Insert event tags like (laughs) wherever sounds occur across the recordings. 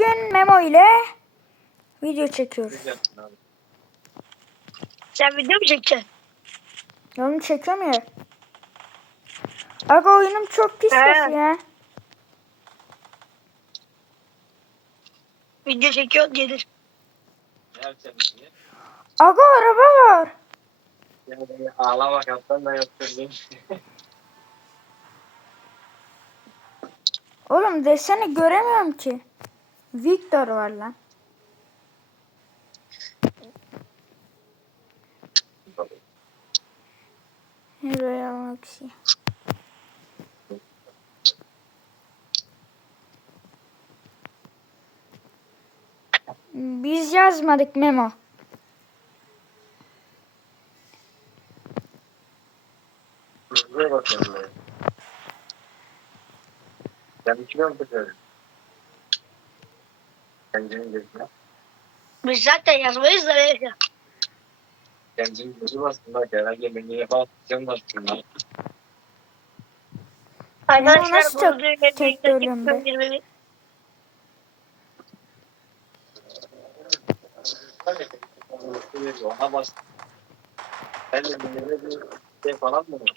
Bugün Memo ile video çekiyoruz. Sen video mu çekeceksin? Onu çekiyorum ya. Aga oyunum çok pis ya. Video çekiyor gelir. Aga araba var. Ağlama kaptan da yaptırdım. (laughs) Oğlum deseni göremiyorum ki. Victor var lan. Royal Maxi. Biz yazmadık Memo. Buraya ben. Kime mi bakıyorum? Kendinin gözüne. Biz zaten yazmayız da neyse. Kendinin gözü bastın bak herhalde beni yapatacağım bastın lan. Arkadaşlar nasıl bu tek- videoyu tek birlikte bölüm be? çekmemiz- Ona bastım. Ben de bir şey falan mı var?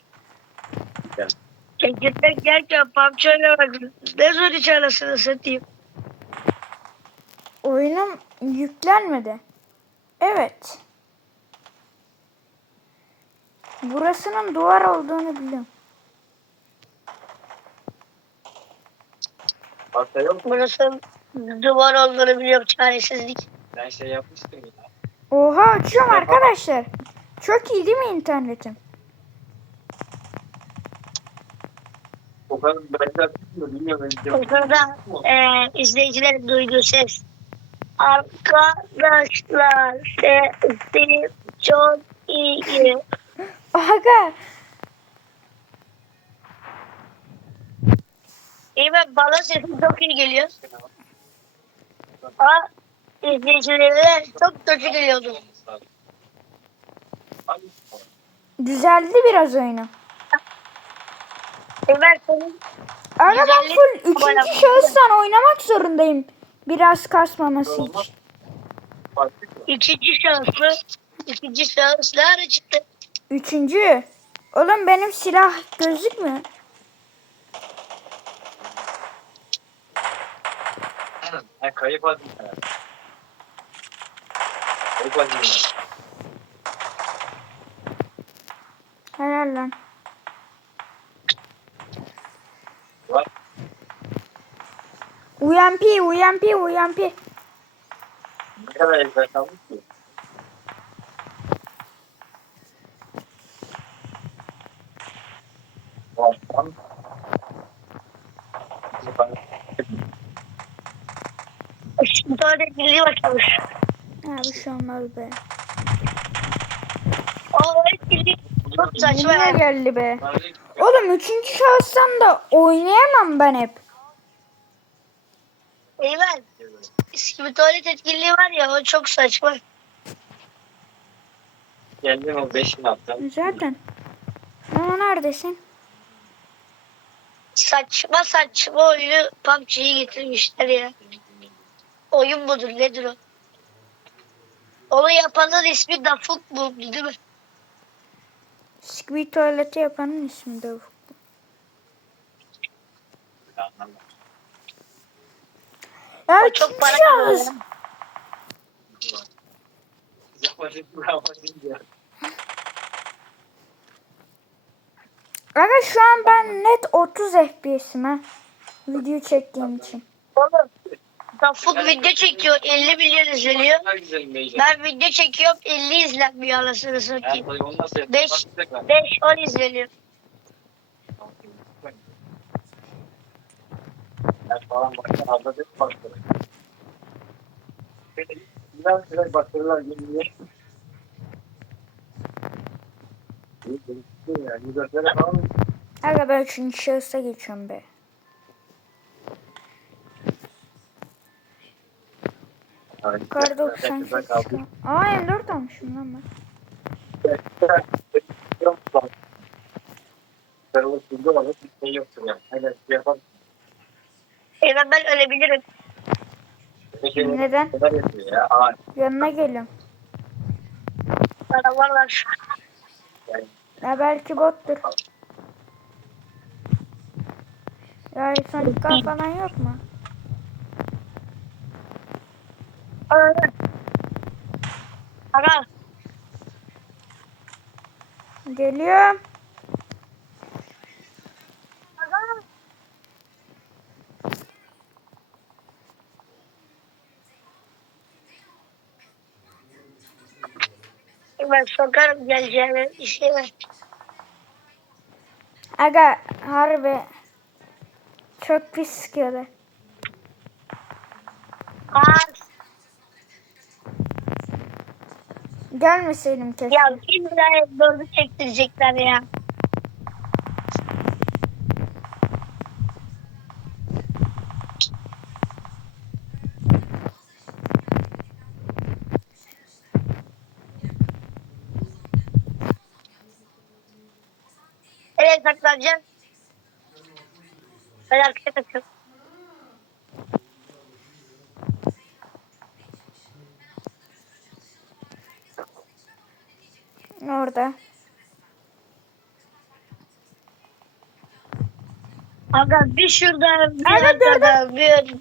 Yani Çekirtek yerken PUBG oynamak ne zor hiç anasını satayım. Oyunum yüklenmedi. Evet. Burasının duvar olduğunu biliyorum. Hasta yok mu? Burası duvar olduğunu biliyorum çaresizlik. Ben şey yapmıştım ya. Oha açıyorum arkadaşlar. Çok iyi değil mi internetim? O kadar benzer mi bilmiyorum. Burada e, izleyicilerin duyduğu ses. Arkadaşlar sesim çok iyi. Aga İyi ben bana sesim çok iyi geliyor. Ama izleyicilerine çok kötü geliyordu. düzeldi biraz oyunu. Senin Aga ben full üçüncü şahıstan oynamak zorundayım. Biraz kasmaması için. ikinci şahıslı, ikinci ara çıktı? Üçüncü. Oğlum benim silah gözükmüyor. Ha, kayıp hazine. Kayıp hazine. Helal lan. Var. UMP, UMP, UMP. Ne kadar ezber kalmış ki? Şimdi tane bilgi başlamış. Ha bir şey olmaz be. O etkinlik çok saçma. Geldi be. Oğlum üçüncü şahıstan da oynayamam ben hep. Eymen, eski tuvalet etkinliği var ya o çok saçma. Geldim o 5 yıl attım. Zaten. Ama neredesin? Saçma saçma oyunu PUBG'yi getirmişler ya. Oyun mudur nedir o? Onu yapanın ismi Dafuk bu değil mi? Squid tuvaleti yapanın ismi de bu. Ya O çok para ya. Aga şu an ben net 30 FPS'im ha. Video çektiğim için. Oğlum Dafuk video çekiyor 50 milyon izleniyor. Ben video çekiyorum 50 izlenmiyor anasını Ben satayım. tabii onu nasıl yapayım? Beş. Bakacak 5-10 izleniyor. Ben falan aldı bir başladı. Biraz biraz başarılar geliyor. Ya. Aga ben üçüncü şahısa geçiyorum be. Kar 98 çıkıyor. Aa M4 almışım lan ben. Sarılıp buldu ama bir şey yoktu yani. Hani yapalım. Eymen ben ölebilirim. Peki Neden? Yanına geliyorum. Arabalar Ya belki bottur. Ya Sonic Car falan yok mu? Aa. Ara. Geliyorum. Ben sokarım geleceğine ver. Aga harbi çok pis sıkıyorlar. Aa, Gelmeseydim keşke. ya illa dördü çektirecekler ya. Saklanacağım? Ben arkaya takıyorum. Orada. Aga bir şuradan bir gördüm. arkadan bir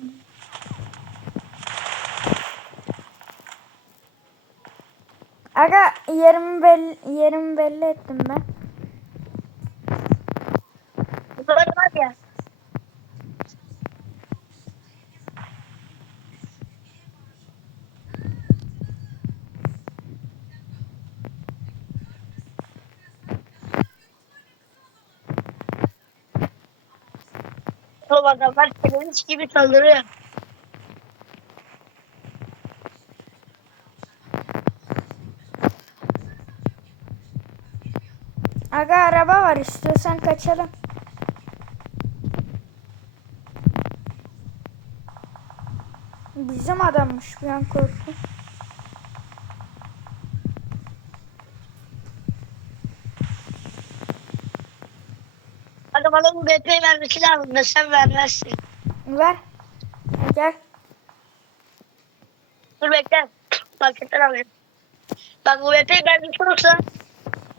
Aga yerimi belli, yerimi belli ettim ben. Ya. Oğlum adamlar terörist gibi saldırıyor. Aga araba var istiyorsan kaçalım. Bizim adammış bir an korktum. Bana bu BP vermesi lazım da sen vermezsin. Ver. Gel. Dur bekle. Marketten alacağım. Bak bu BP vermesi olursa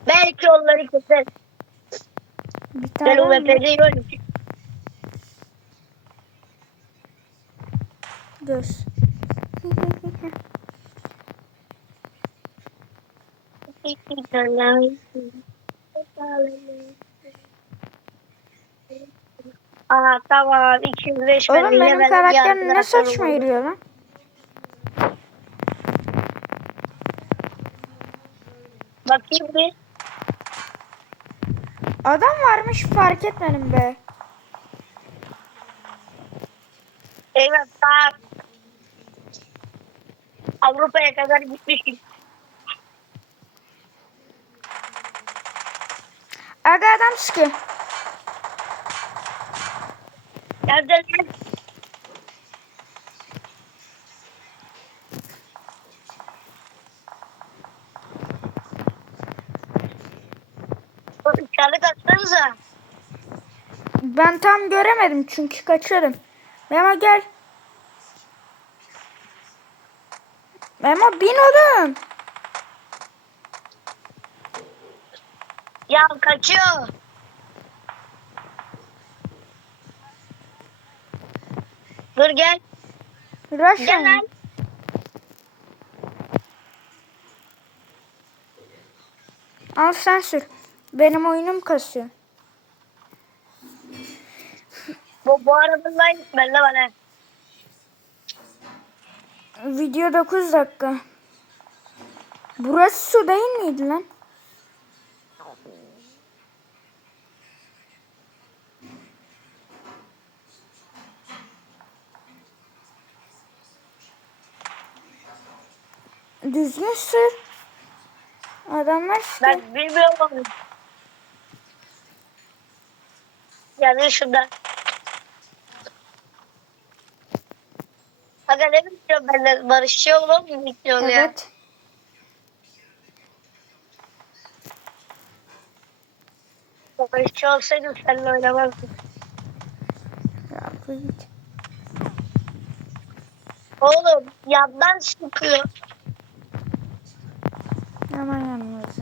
belki onları keser. Bir Ben tane mi? BP'de yiyorum. Göz. (laughs) Aha tamam 205 Oğlum benim ben karakterim ne saçma yürüyor lan. Bakayım bir. Adam varmış fark etmedim be. Evet daha Avrupa'ya kadar gitmişim. Aga adam sıkıyor. Nereden gel? İçeride atsanıza. Ben tam göremedim çünkü kaçıyordum. Memo gel. Memo bin oğlum. Ya kaçıyor. Dur gel. Rush Gel lan. Al sen sür. Benim oyunum kasıyor. Bu, bu bende var ha. Video 9 dakika. Burası su değil miydi lan? Düzgün sür. Adamlar işte. Ben bilmiyorum. Yani şurada. Aga ne bekliyorsun benden? Barışçı olmam mı bekliyorsun ya? Evet. Barışçı olsaydın seninle oynamazdım. Ya bu git. Oğlum yandan sıkıyor. Hemen yanımızda.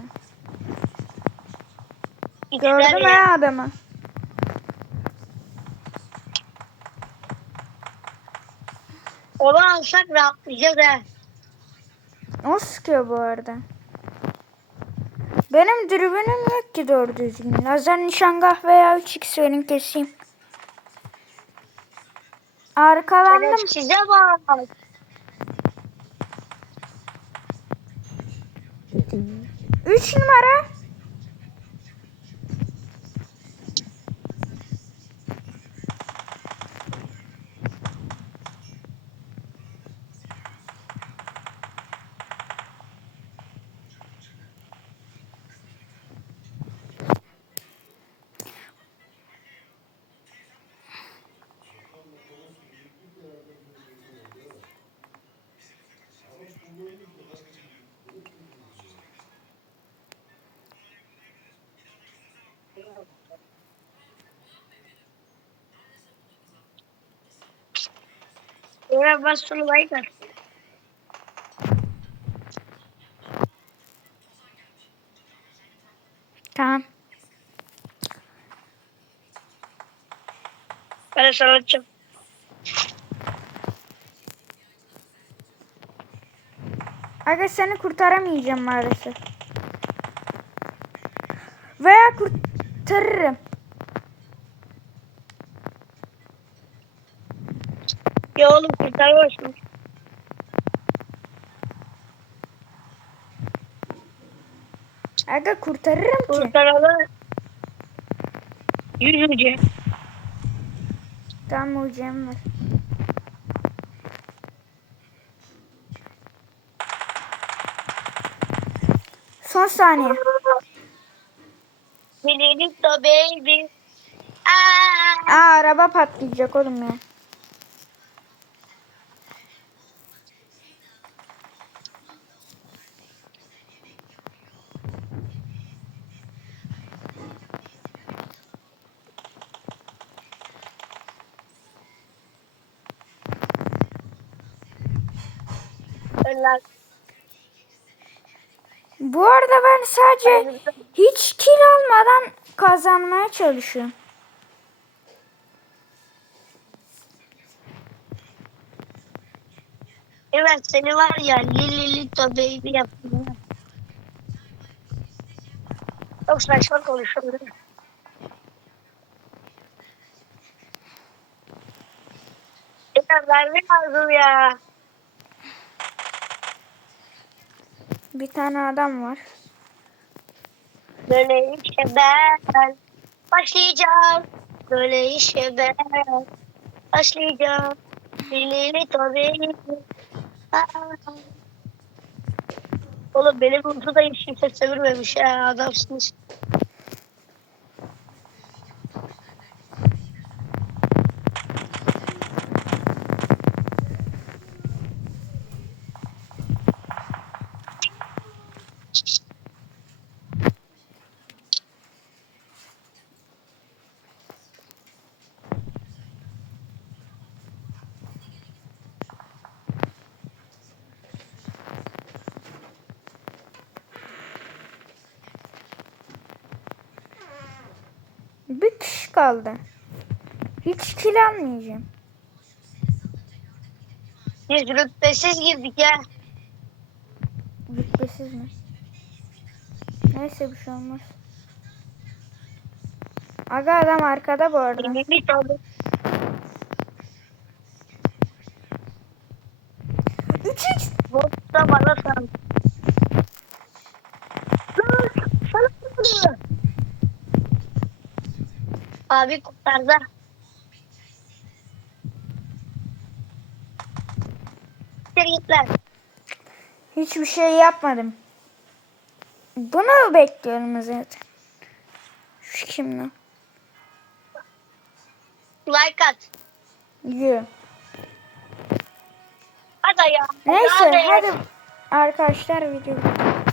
İçler Gördüm ya. adamı. Onu alsak rahatlayacağız ha. O sıkıyor bu arada. Benim dürbünüm yok ki doğru düzgün. Lazer nişangah veya 3x verin keseyim. Arkalandım. Size bak. Üç numara. Sonra bas şunu like at. Tamam. Ben sana atacağım. Aga seni kurtaramayacağım maalesef. Veya kurtarırım. Ya oğlum kurtarmazsın. Aga kurtarırım ki. Kurtaralı. Yüz yüce. Tamam hocam var. Son saniye. Belinik da baby. Aa araba patlayacak oğlum ya. Eller. Bu arada ben sadece hiç kill almadan kazanmaya çalışıyorum. Evet seni var ya Lili da baby yaptım. Çok saçma konuşuyorum. Ya verme lazım ya. Bir tane adam var. Böyle işe ben başlayacağım. Böyle işe ben başlayacağım. Lili tabii. Oğlum benim ucu da hiç kimse çevirmemiş ya adamsınız. Bir kişi kaldı. Hiç kill almayacağım. Biz rütbesiz girdik ya. Rütbesiz mi? Neyse bir şey olmaz. Aga adam arkada bu arada. Lili tabii. 3x. Bot da bana sal. Lan, sana ne oluyor? Abi kurtardı. Siktir git lan. Hiçbir şey yapmadım. Bunu bekliyorum zaten. Şu kim lan? Like at. Yürü. Hadi ya. Neyse Hadi. hadi arkadaşlar video.